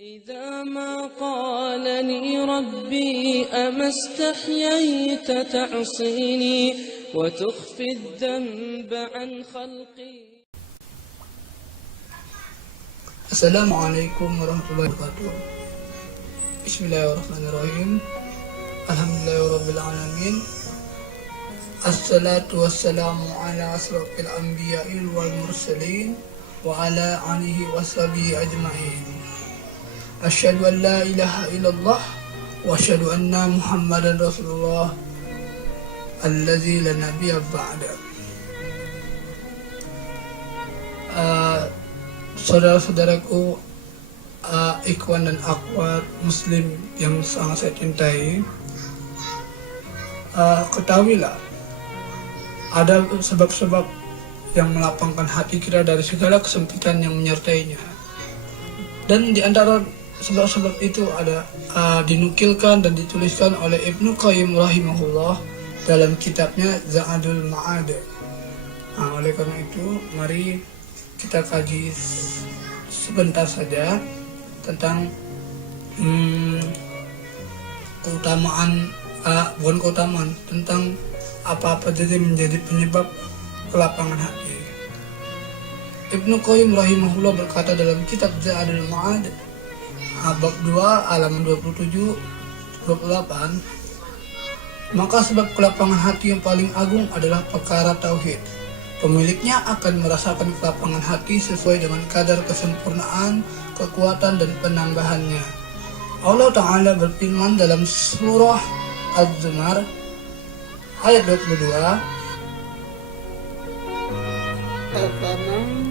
إذا ما قالني ربي أما استحييت تعصيني وتخفي الذنب عن خلقي. Assalamualaikum warahmatullahi wabarakatuh. Bismillahirrahmanirrahim. Alhamdulillahirabbil alamin. Assalatu wassalamu ala asrofil anbiya'i wal mursalin wa ala alihi washabihi ajma'in. Asyhadu an la ilaha illallah wa asyhadu anna Muhammadan Rasulullah allazi la nabiyya ba'da. Saudara-saudaraku, ikhwan dan akhwat muslim yang sangat saya cintai, ketahuilah ada sebab-sebab yang melapangkan hati kita dari segala kesempitan yang menyertainya. Dan di antara sebab-sebab itu ada dinukilkan dan dituliskan oleh Ibnu Qayyim rahimahullah dalam kitabnya Zadul Ma'ad. Oleh karena itu, mari kita kaji sebentar saja tentang tentang apa-apa jadi menjadi penyebab kelapangan hati. Ibnu Qayyim rahimahullah berkata dalam kitab Zadul Ma'ad bab 2 halaman 27-28, maka sebab kelapangan hati yang paling agung adalah perkara tauhid. Pemiliknya akan merasakan kelapangan hati sesuai dengan kadar kesempurnaan, kekuatan, dan penambahannya. Allah Ta'ala berfirman dalam surah Az-Zumar ayat 22, أَفَمَنْ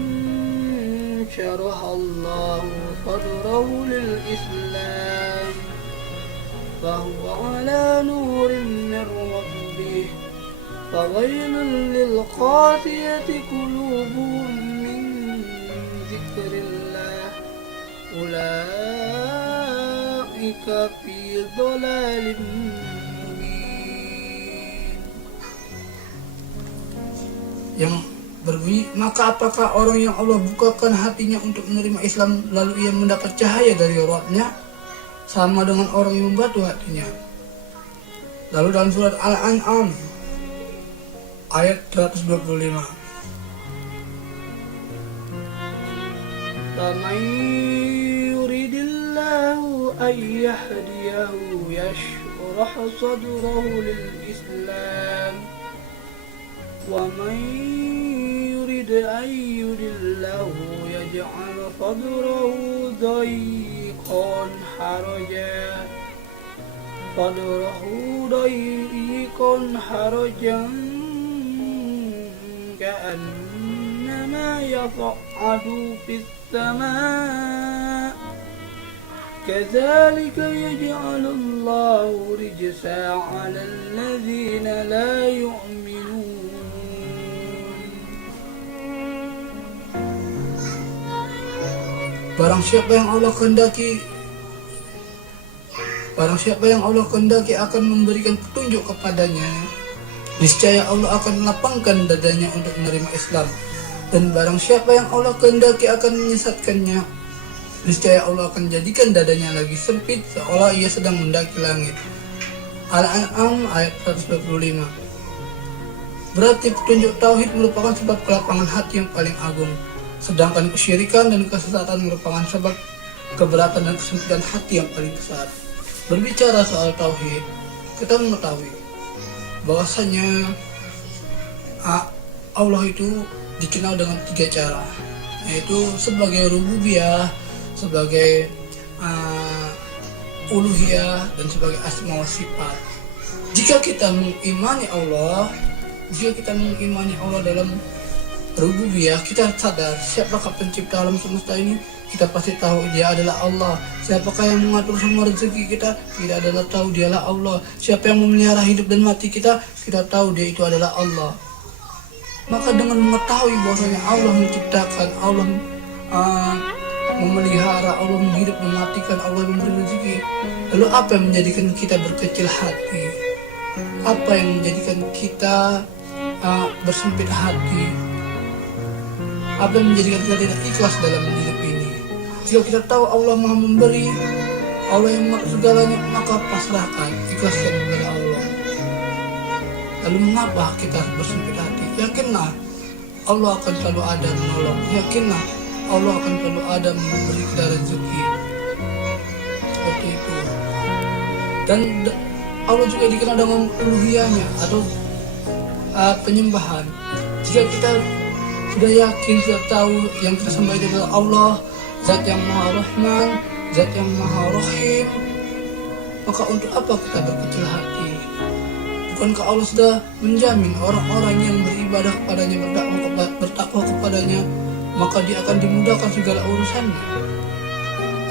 شَرَحَ اللَّهُ صَدْرَهُ لِلْإِسْلَامِ فَهُوَ عَلَى نُورٍ مِّن رَّبِّهِ فَوَيْلٌ لِّلْقَاسِيَةِ قُلُوبُهُم مِّن ذِكْرِ اللَّهِ أُولَٰئِكَ فِي ضَلَالٍ مُّبِينٍ. yang berbunyi, maka apakah orang yang Allah bukakan hatinya untuk menerima Islam lalu ia mendapat cahaya dari Rabb-Nya sama dengan orang yang membatu hatinya. Lalu dalam surat Al-An'am ayat 125, فَمَن يُرِدِ اللَّهُ أَن يَهْدِيَهُ يَشْرَحْ صَدْرَهُ لِلْإِسْلَامِ وَمَن يُرِدْ أَن يُضِلَّهُ يَجْعَلْ صَدْرَهُ ضَيِّقًا حَرَجًا كَأَنَّمَا يَصَعَّدُ فِي السَّمَاءِ كَذَلِكَ يَجْعَلُ اللَّهُ الرِّجْسَ عَلَى الَّذِينَ لَا يُؤْمِنُونَ. Barang siapa yang Allah kehendaki akan memberikan petunjuk kepadanya, niscaya Allah akan melapangkan dadanya untuk menerima Islam. Dan barang siapa yang Allah kehendaki akan menyesatkannya, niscaya Allah akan jadikan dadanya lagi sempit seolah ia sedang mendaki langit. Al-An'am ayat 125. Berarti petunjuk tauhid merupakan sebab kelapangan hati yang paling agung, sedangkan kesyirikan dan kesesatan merupakan sebab keberatan dan kesempitan hati yang paling besar. Berbicara soal tauhid, kita mengetahui bahwasanya Allah itu dikenal dengan 3 cara, yaitu sebagai rububiyah, sebagai uluhiyah, dan sebagai asma wa sifat. Jika kita mengimani Allah dalam rububiyah, kita sadar siapakah pencipta alam semesta ini, kita pasti tahu dia adalah Allah. Siapakah yang mengatur semua rezeki kita adalah tahu dialah Allah. Siapa yang memelihara hidup dan mati kita tahu dia itu adalah Allah. Maka dengan mengetahui bahwasanya Allah menciptakan, Allah memelihara, Allah menghidup, mematikan, Allah memberi rezeki, lalu apa yang menjadikan kita berkecil hati? Apa yang menjadikan kita bersempit hati? Apa yang menjadikan kita tidak ikhlas dalam hidup ini? Jika kita tahu Allah Maha Memberi, Allah yang segalanya, maka pasrahkan, ikhlaskan kepada Allah. Lalu mengapa kita harus bersempit hati? Yakinlah Allah akan selalu ada menolong. Yakinlah Allah akan selalu ada memberi kita rezeki. Seperti itu. Dan Allah juga dikenal dengan uluhiyahnya atau penyembahan. Jika kita sudah yakin, sudah tahu yang kita sembah itu adalah Allah, Zat yang Maha Rahman, Zat yang Maha Rahim, maka untuk apa kita berkecil hati? Bukankah Allah sudah menjamin orang-orang yang beribadah kepadanya, bertakwa kepadanya, maka dia akan dimudahkan segala urusannya?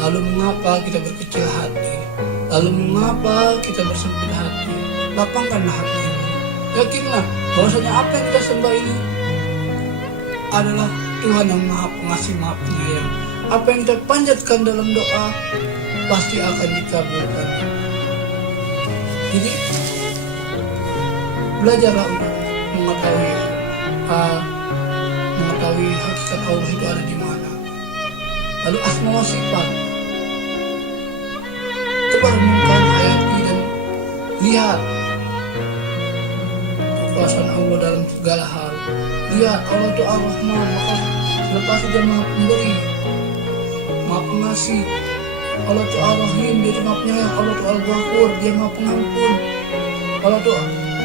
Lalu mengapa kita berkecil hati? Lalu mengapa kita bersempit hati? Lapangkanlah hati. Yakinlah bahwasanya apa yang kita sembah ini adalah Tuhan yang Maha Pengasih, Maha Penyayang. Apa yang kita panjatkan dalam doa pasti akan dikabulkan. Jadi belajarlah untuk mengetahui hakikat Allah itu ada di mana. Lalu asma wa sifat, coba renungkan, hayati dan lihat kekuasaan Allah dalam segala hal. Lihat Allah itu Ar-Rahman, maka sudah pasti dia Maha Pemberi, Maha Pengasih. Allah itu Ar-Rahim, dia itu Maha Penyayang. Allah itu Al-Ghafur, dia Maha Pengampun. Allah itu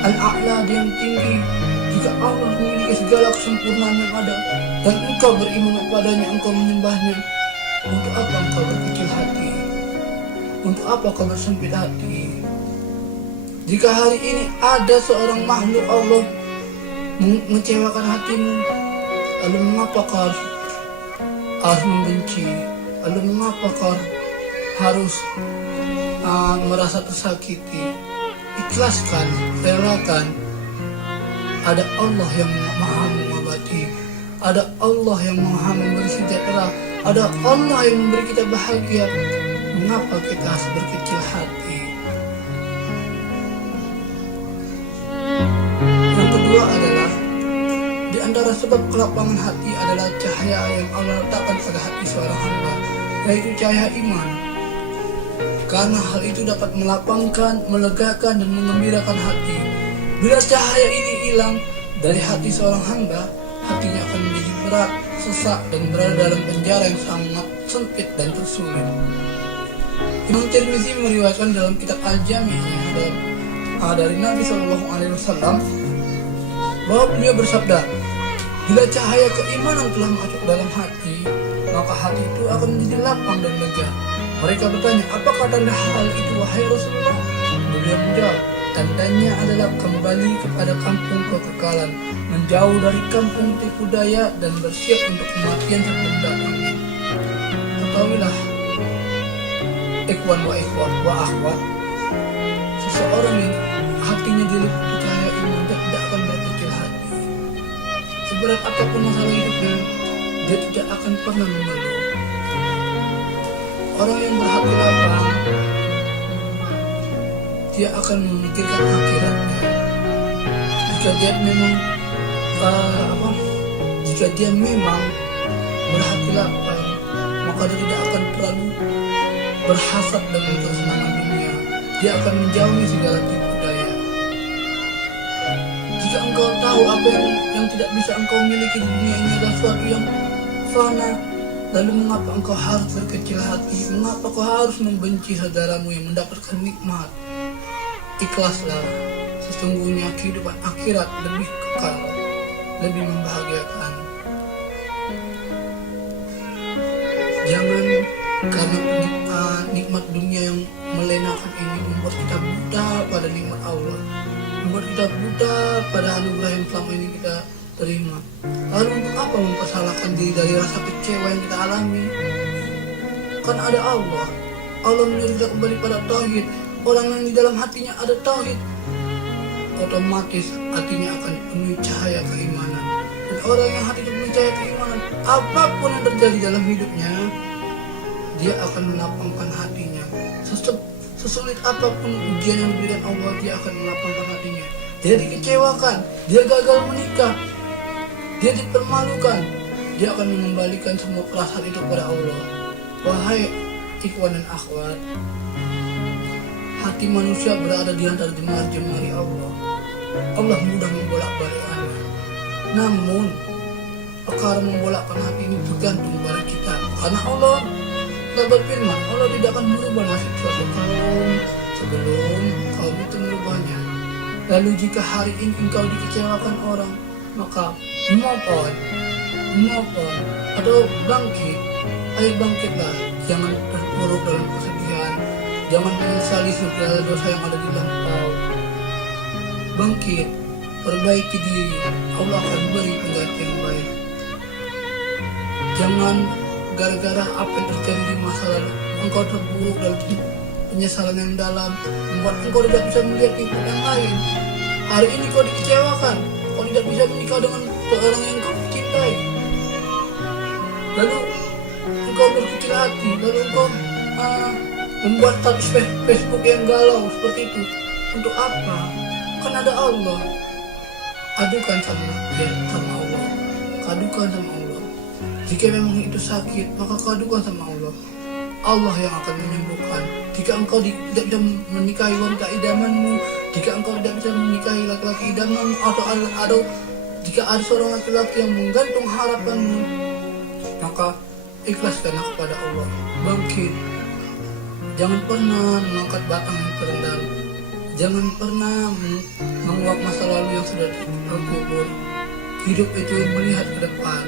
Al-A'la, dia yang tinggi. Jika Allah memiliki segala kesempurnaan yang ada dan engkau beriman kepadanya, engkau menyembahnya, untuk apa engkau berkecil hati? Untuk apa kau bersempit hati? Jika hari ini ada seorang makhluk Allah mengecewakan hatimu, lalu mengapa kau harus membenci? Lalu mengapa kau harus merasa tersakiti? Ikhlaskan, relakan. Ada Allah yang Maha mengobati, ada Allah yang Maha memberi sejahtera, ada Allah yang memberi kita bahagia. Mengapa kita harus berkecil hati? Yang kedua adalah, di antara sebab kelapangan hati adalah cahaya yang Allah letakkan pada hati seorang hamba, yaitu cahaya iman. Karena hal itu dapat melapangkan, melegakan, dan mengembirakan hati. Bila cahaya ini hilang dari hati seorang hamba, hatinya akan menjadi berat, sesak, dan berada dalam penjara yang sangat sempit dan tersulit. Imam Tirmizi meriwayatkan dalam kitab Al-Jami' dari Nabi SAW bahwa beliau bersabda, bila cahaya keimanan telah masuk dalam hati, maka hati itu akan menjadi lapang dan lega. Mereka bertanya, apakah tanda hal itu wahai Rasulullah? Beliau menjawab, tandanya adalah kembali kepada kampung kekekalan, menjauh dari kampung tipu daya, dan bersiap untuk kematian sebelum datang. Ketahuilah, ikhwan wa ikhwat wa akhwat, seseorang yang hatinya diliputi cahaya iman tidak akan berkecil hati. Seberat apapun masalah hidupnya, dia tidak akan pernah mengeluh. Orang yang berhati lapang, dia akan memikirkan akhiratnya. Jika dia memang berhati lapang, maka dia tidak akan terlalu berhasad dengan kesenangan dunia. Dia akan menjauhi segala tipu daya. Jika engkau tahu apa yang tidak bisa engkau miliki di dunia ini adalah sesuatu yang fana, lalu mengapa engkau harus berkecil hati? Mengapa kau harus membenci saudaramu yang mendapatkan nikmat? Ikhlaslah, sesungguhnya kehidupan akhirat lebih kekal, lebih membahagiakan. Jangan karena nikmat dunia yang melenakan ini membuat kita buta pada nikmat Allah, membuat kita buta pada anugerah yang selama ini kita terima. Lalu untuk apa mempersalahkan diri dari rasa kecewa yang kita alami? Kan ada Allah. Allah menyuruh kita kembali pada tauhid. Orang yang di dalam hatinya ada tauhid, otomatis hatinya akan penuh cahaya keimanan. Dan orang yang hatinya penuh cahaya keimanan, apapun yang terjadi dalam hidupnya, dia akan melapangkan hatinya. Sesulit apapun ujian yang diberikan Allah, dia akan melapangkan hatinya. Dia dikecewakan, dia gagal menikah, dia dipermalukan, dia akan mengembalikan semua perasaan itu kepada Allah. Wahai ikhwan dan akhwat, hati manusia berada di antara jemari-jemari Allah. Allah mudah membolak-balikkannya. Namun, perkara membolakkan hati ini tergantung pada kita. Karena Allah telah berfirman, Allah tidak akan merubah nasib suatu kaum sebelum kaum itu merubahnya. Lalu jika hari ini engkau dikecewakan orang, maka move on, atau bangkit. Ayo bangkitlah, jangan terpuruk dalam kesedihan, jangan menyesali segala dosa yang ada di lampau. Bangkit, perbaiki diri, Allah akan beri pengganti yang baik. Jangan gara-gara apa yang terjadi di masa lalu engkau terpuruk dalam penyesalan yang dalam, membuat engkau tidak bisa melihat ibu yang lain. Hari ini kau dikecewakan, kau tidak bisa menikah dengan seorang yang kau cintai. Lalu engkau berkecil hati, lalu engkau membuat status Facebook yang galau seperti itu. Untuk apa? Kan ada Allah. Adukan sama Allah. Kadukan sama Allah. Jika memang itu sakit, maka kadukan sama Allah. Allah yang akan menyembuhkan. Jika engkau tidak bisa menikahi wanita idamanmu, jika engkau tidak bisa menikahi laki-laki idamanmu, atau jika ada seorang laki-laki yang menggantung harapanmu, maka ikhlaskanlah kepada Allah. Bangkit. Jangan pernah mengangkat batang yang terendam. Jangan pernah menguap masa lalu yang sudah terkubur. Hidup itu melihat ke depan.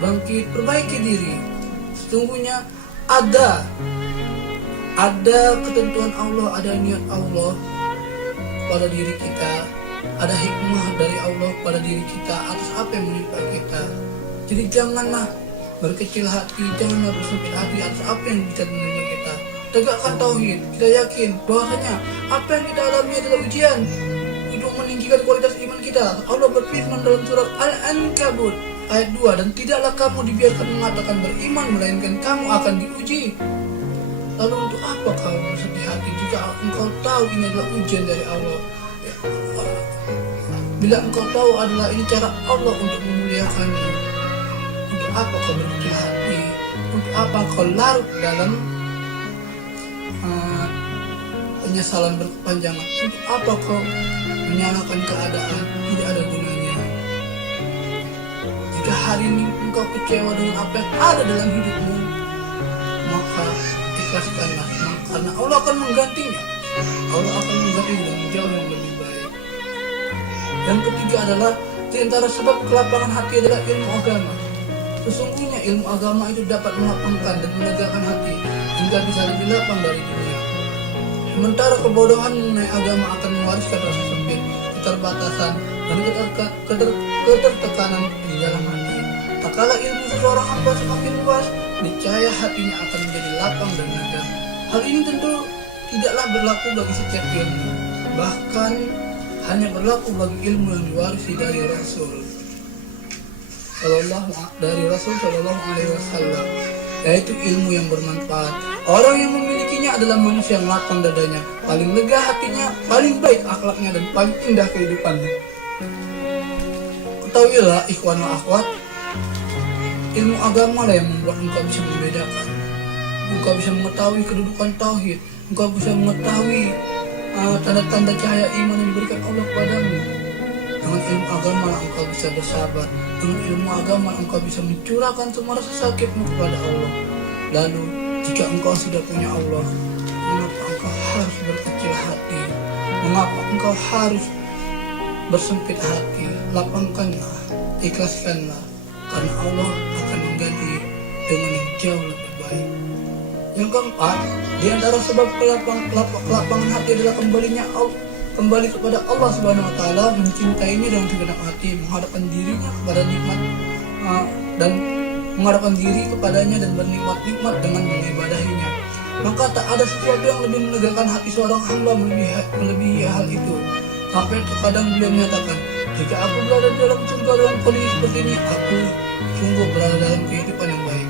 Bangkit, perbaiki diri. Sesungguhnya ada ketentuan Allah, ada niat Allah pada diri kita, ada hikmah dari Allah pada diri kita atas apa yang menimpa kita. Jadi janganlah berkecil hati, janganlah bersempit hati atas apa yang bisa menimpa kita. Tegakkan tauhid. Kita yakin bahwasanya apa yang kita alami adalah ujian untuk meninggikan kualitas iman kita. Allah berfirman dalam surat Al-Ankabut ayat 2, dan tidaklah kamu dibiarkan mengatakan beriman, melainkan kamu akan diuji. Lalu untuk apa kamu bersedih hati jika engkau tahu ini adalah ujian dari Allah? Bila engkau tahu adalah ini cara Allah untuk memuliakanmu, untuk apa kau berkecil hati? Untuk apa kau larut dalam penyesalan berkepanjangan? Untuk apa kau menyalahkan keadaan? Tidak ada gunanya. Jika hari ini engkau kecewa dengan apa yang ada dalam hidupmu, maka ikhlaskanlah, karena Allah akan menggantinya. Allah akan menggantinya dengan jauh yang lebih baik. Yang ketiga adalah di antara sebab kelapangan hati adalah ilmu agama. Sesungguhnya ilmu agama itu dapat melapangkan dan menegakkan hati hingga bisa lebih lapang dari dunia. Sementara kebodohan mengenai agama akan mewariskan rasa sempit, keterbatasan, dan ketertekanan di dalam hati. Tak kala ilmu seseorang hamba semakin luas, niscaya hatinya akan menjadi lapang dan lega. Hal ini tentu tidaklah berlaku bagi setiap ilmu, bahkan hanya berlaku bagi ilmu yang diwarisi dari Rasul Sallallahu Alaihi Wasallam, yaitu ilmu yang bermanfaat. Orang yang memilikinya adalah manusia yang lapang dadanya, paling lega hatinya, paling baik akhlaknya, dan paling indah kehidupannya. Ketahuilah ikhwan wa akhwat, ilmu agama lah yang membuat engkau bisa membedakan. Engkau bisa mengetahui kedudukan tauhid, engkau bisa mengetahui tanda-tanda cahaya iman yang diberikan Allah kepadamu. Dengan ilmu agama lah engkau bisa bersabar. Dengan ilmu agama engkau bisa mencurahkan semua rasa sakitmu kepada Allah. Lalu jika engkau sudah punya Allah, mengapa engkau harus berkecil hati? Mengapa engkau harus bersempit hati? Lapangkanlah, ikhlaskanlah, karena Allah akan mengganti dengan yang jauh lebih baik. Yang keempat, di antara sebab kelapangan hati adalah kembali kepada Allah Subhanahu wa taala, mencintainya dengan segenap hati, menghadapkan dirinya kepada nikmat dan menghadapkan diri kepadanya dan bernikmat-nikmat dengan mengibadahinya. Maka tak ada sesuatu yang lebih menegakkan hati seorang hamba melebihi hal itu. Sampai terkadang beliau menyatakan, jika aku berada dalam surga dalam kondisi seperti ini, aku sungguh berada dalam kehidupan yang baik.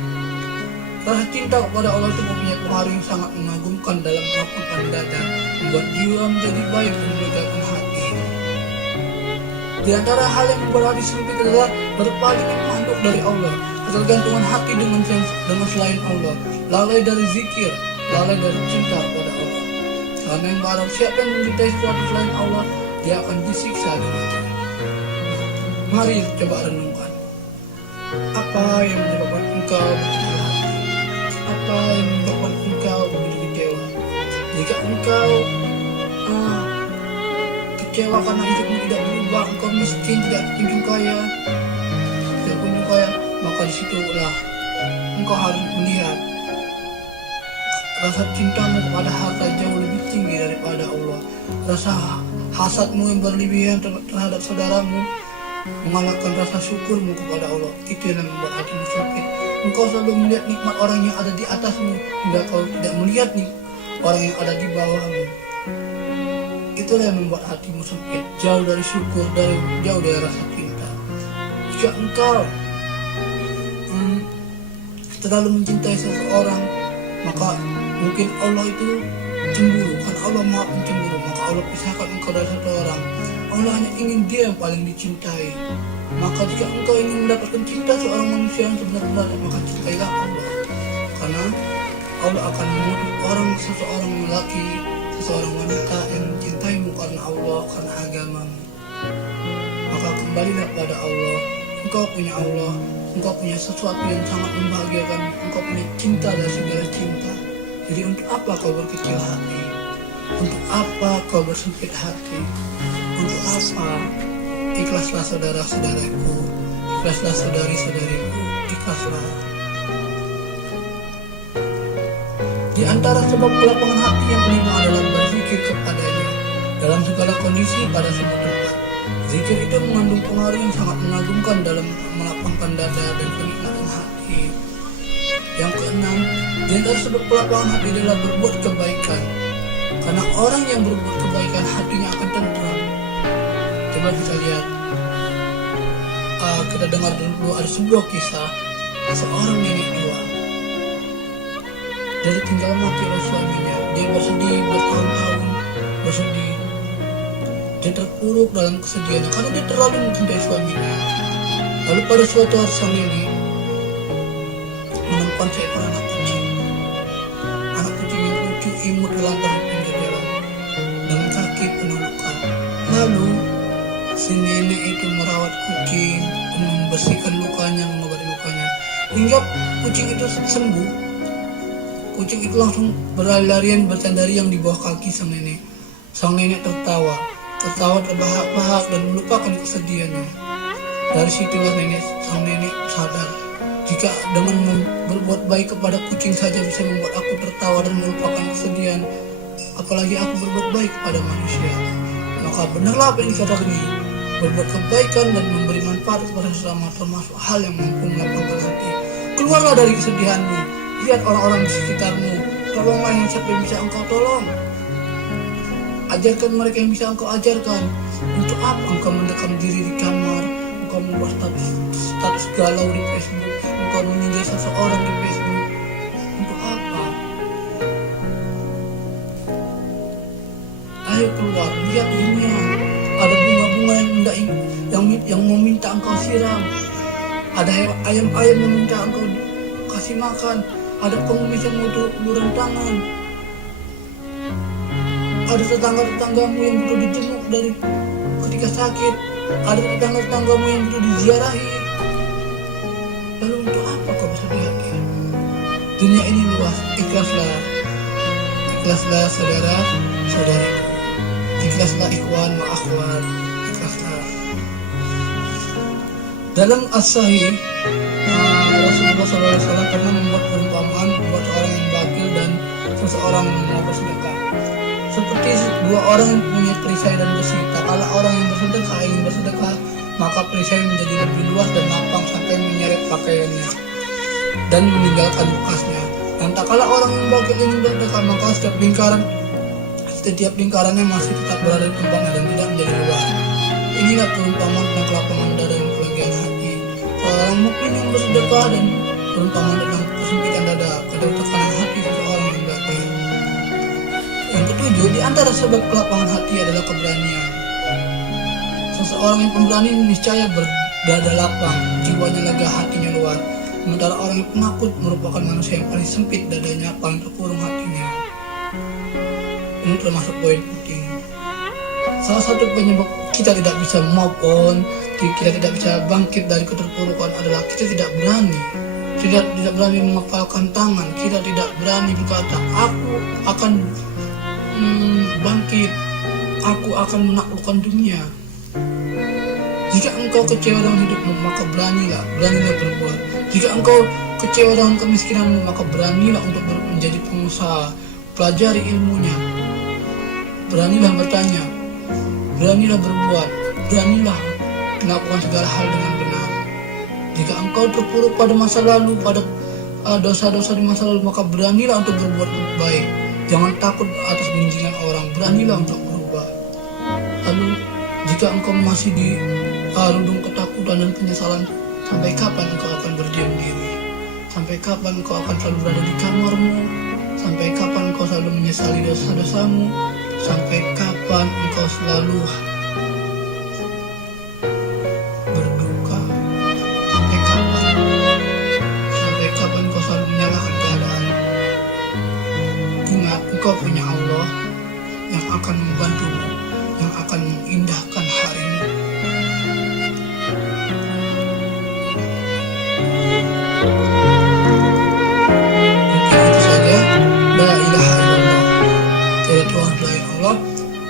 Rasa cinta kepada Allah itu mempunyai pengaruh yang sangat mengagumkan dalam melapangkan dada, membuat jiwa menjadi baik dan melegakan hati. Di antara hal yang membuat hati sempit adalah berpaling manduk dari Allah. ketergantungan hati dengan selain Allah, lalai dari zikir, lalai dari cinta kepada Allah. Karena yang barang siapa yang mencintai sesuatu selain Allah, dia akan disiksa dengannya. Mari coba renungkan, apa yang menyebabkan engkau berkecil hati? Apa yang menyebabkan engkau begitu kecewa? Jika engkau kecewa karena hidupmu tidak berubah, engkau miskin, tidak kunjung kaya, maka disitulah engkau harus melihat rasa cintamu kepada harta jauh lebih tinggi daripada Allah. Rasa hasadmu yang berlebihan terhadap saudaramu mengalahkan rasa syukurmu kepada Allah. Itu yang membuat hatimu sempit. Engkau selalu melihat nikmat orang yang ada di atasmu, hingga kau tidak melihat nih orang yang ada di bawahmu. Itulah yang membuat hatimu sempit, jauh dari syukur, jauh dari rasa cinta. Jika engkau terlalu mencintai seseorang, maka mungkin Allah itu cemburu. Karena Allah maha pencemburu, maka Allah pisahkan engkau dari satu orang. Allah hanya ingin dia yang paling dicintai. Maka jika engkau ingin mendapatkan cinta seorang manusia yang sebenar-benar, maka cintailah Allah. Karena Allah akan mengutus seseorang lelaki, seseorang wanita yang mencintaimu karena Allah, karena agamamu. Maka kembalilah pada Allah. Engkau punya Allah, engkau punya sesuatu yang sangat membahagiakan, engkau punya cinta dan segala cinta. Jadi untuk apa kau berkecil hati? Untuk apa kau bersempit hati? Untuk apa? Ikhlaslah saudara-saudaraku, ikhlaslah saudari-saudariku, ikhlaslah. Di antara sebab kelapangan hati yang kelima adalah berzikir kepadanya dalam segala kondisi pada semua tempat. Zikir itu mengandung pengaruh yang sangat mengagumkan dalam melapangkan dada dan kenikmatan hati. Yang keenam, di antara sebab kelapangan hati adalah berbuat kebaikan. Karena orang yang berbuat kebaikan hatinya akan tentram. Coba kita lihat, kita dengar dulu ada sebuah kisah seorang nenek tua. Dia ditinggal mati oleh suaminya. Dia bersedih bertahun-tahun, bersedih. Dia terpuruk dalam kesedihannya karena dia terlalu mencintai suaminya. Lalu pada suatu hari sang nenek menemukan seekor anak kucing. Anak kucing yang lucu imut terlantar di pinggir jalan dengan sakit penuh luka. Lalu si nenek itu merawat kucing dan membersihkan lukanya, mengobati lukanya hingga kucing itu sembuh. Kucing itu langsung berlari-larian bersandarian di bawah kaki sang nenek. Sang nenek tertawa terbahak-bahak dan melupakan kesedihannya. Dari situlah sang nenek sadar, jika dengan berbuat baik kepada kucing saja bisa membuat aku tertawa dan melupakan kesedihan, apalagi aku berbuat baik kepada manusia. Maka benarlah apa yang dikatakan ini, berbuat kebaikan dan memberi manfaat kepada sesama termasuk hal yang mampu melapangkan hati. Keluarlah dari kesedihanmu, lihat orang-orang di sekitarmu, tolonglah yang siapa yang bisa engkau tolong. Ajarkan mereka yang bisa engkau ajarkan. Untuk apa engkau mendekam diri di kamar, engkau membuat status galau di Facebook, engkau menyindir seseorang di Facebook? Untuk apa? Ayo keluar, lihat dunia. Ada bunga-bunga yang meminta engkau siram. Ada ayam-ayam yang meminta engkau kasih makan. Ada pengemis yang butuh uluran tangan. Ada tetangga-tetanggamu yang butuh dijenguk dari ketika sakit. Ada tetangga-tetanggamu yang butuh diziarahi. Lalu untuk apa kau bersedih hati? Dunia ini luas, ikhlaslah. Ikhlaslah saudara-saudari. Ikhlaslah ikhwan wa akhwat. Ikhlaslah. Dalam as-sahih, Rasulullah SAW pernah membuat perumpamaan buat orang yang bakil dan seseorang yang mau bersedekah. Seperti dua orang yang punya perisai dan besi. Tak kala orang yang ingin bersedekah, maka perisai menjadi lebih luas dan lapang sampai menyeret pakaiannya dan meninggalkan bekasnya. Dan tak kala orang yang bakil ingin bersedekah, maka setiap lingkarannya masih tetap berada di tempatnya dan tidak menjadi luas. Inilah perumpamaan tentang kelapangan dada dan kelegaan hati. Seorang mukmin yang bersedekah dan perumpamaan tentang kesempitan dada, tekanan hati seseorang yang bakil. Yang ketujuh, di antara sebab kelapangan hati adalah keberanian. Seseorang yang pemberani niscaya berdada lapang, jiwanya lega, hatinya luas. Sementara orang yang penakut merupakan manusia yang paling sempit dadanya, paling terkurung hatinya. Ini termasuk poin penting. Salah satu penyebab kita tidak bisa move on, kita tidak bisa bangkit dari keterpurukan adalah kita tidak berani. Tidak berani mengepalkan tangan, kita tidak berani berkata, aku akan bangkit, aku akan menaklukkan dunia. Jika engkau kecewa dengan hidupmu, maka beranilah berbuat. Jika engkau kecewa dengan kemiskinanmu, maka beranilah untuk menjadi pengusaha. Pelajari ilmunya, beranilah bertanya, beranilah berbuat, beranilah melakukan segala hal dengan benar. Jika engkau terpuruk pada masa lalu, pada dosa-dosa di masa lalu, maka beranilah untuk berbuat baik. Jangan takut atas ginjingan orang, beranilah untuk berubah. Lalu, jika engkau masih di rundung ketakutan dan penyesalan, sampai kapan engkau akan berdiam diri? Sampai kapan engkau akan selalu berada di kamarmu? Sampai kapan engkau selalu menyesali dosa-dosamu? Sampai kapan engkau selalu berduka? Sampai kapan? Sampai kapan engkau selalu menyalahkan keadaan? Ingat, engkau punya Allah yang akan membantumu, yang akan mengindahkan harimu.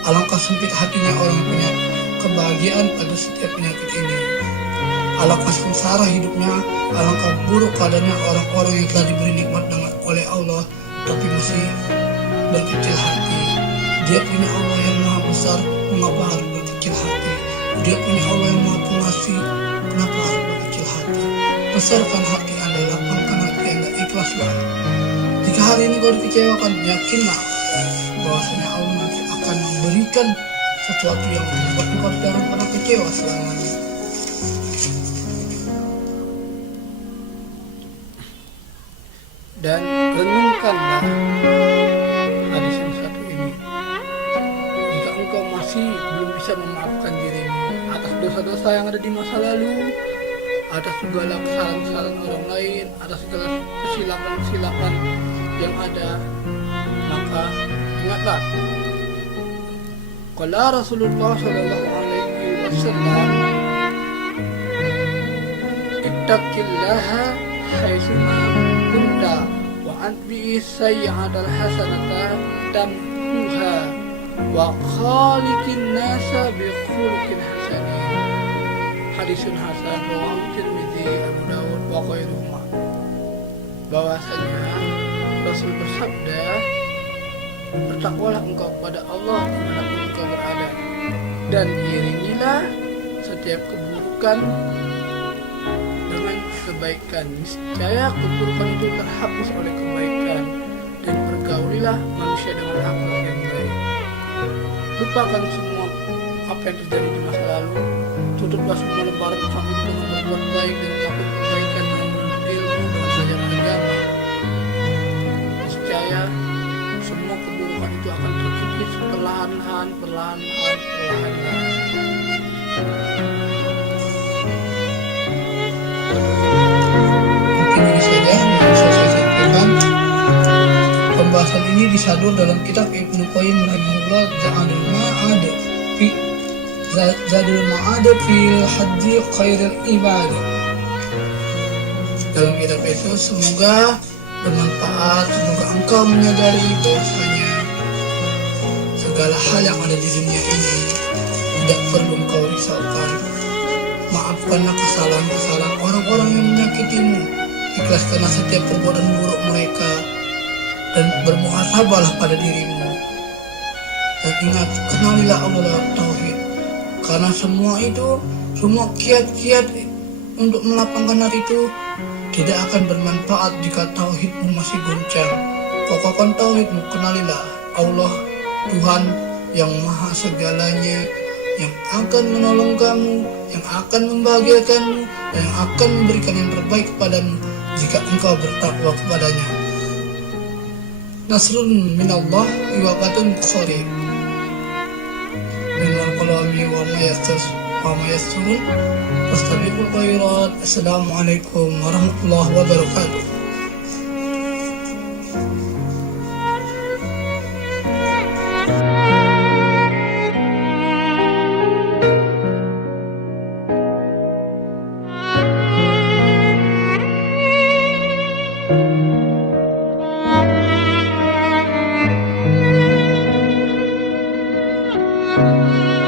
Alangkah sempit hatinya orang yang punya kebahagiaan pada setiap penyakit ini. Alangkah sengsara hidupnya, alangkah buruk keadaannya orang-orang yang telah diberi nikmat oleh Allah tapi masih berkecil hati. Dia punya Allah yang maha besar, mengapa harus berkecil hati? Dia punya Allah yang maha pengasih, kenapa harus berkecil hati? Besarkan hati Anda, lapangkan hati Anda, ikhlaslah. Jika hari ini kau dikecewakan, yakinlah bahwasanya Allah nanti akan memberikan sesuatu yang membuat engkau tidak pernah kecewa selamanya. Dan renungkanlah hadis yang satu ini. Jika engkau masih belum bisa memaafkan dirimu atas dosa-dosa yang ada di masa lalu, atas segala kesalahan-kesalahan orang lain, atas segala kesilapan-kesilapan yang ada, maka ingatlah, qala Rasulullah sallallahu alaihi wasallam, ittaqillaha haitsuma kunta wa atbi sayyi'atal hasanata tamhuha wa khaliqin nasa bi khuluqin hasanin. Hadisun hasan rawahu Tirmidzi, Abu Dawud wa ghairuhuma. Bahwasanya Rasul bersabda, bertakwalah engkau kepada Allah dimanapun engkau berada, dan iringilah setiap keburukan dengan kebaikan. Niscaya keburukan itu terhapus oleh kebaikan, dan bergaulilah manusia dengan akhlak yang baik. Lupakan semua apa yang terjadi di masa lalu, tutuplah semua lembaran utang itu dengan berbuat baik dan melakukan kebaikan dan menuntut ilmu dengan belajar agama. Niscaya semua keburukan itu akan terkikis perlahan-lahan. Mungkin ini saja yang bisa saya sampaikan. Pembahasan ini disadur dalam kitab Ibnu Qayyim rahimahullah, Zadul Ma'ad fil Hajji Khairul Ibadah. Dalam kitab itu semoga bermanfaat, semoga engkau menyadari bahwasanya segala hal yang ada di dunia ini tidak perlu engkau risaukan. Maafkanlah kesalahan-kesalahan orang-orang yang menyakitimu, ikhlaskanlah setiap perbuatan buruk mereka, dan bermuhasabahlah pada dirimu. Dan ingat, kenalilah Allah Tauhid, karena semua kiat-kiat untuk melapangkan hati itu tidak akan bermanfaat jika tauhidmu masih goncang. Kokohkan tauhidmu, kenalilah Allah Tuhan yang maha segalanya, yang akan menolong kamu, yang akan membahagiakanmu, dan yang akan memberikan yang terbaik kepadamu jika engkau bertakwa kepadanya. Nasrun minallah wa fatun qarib. Min qalami wa ma yastas وما يسرون فاستبقوا الخيرات. السلام عليكم ورحمة الله وبركاته. Thank you.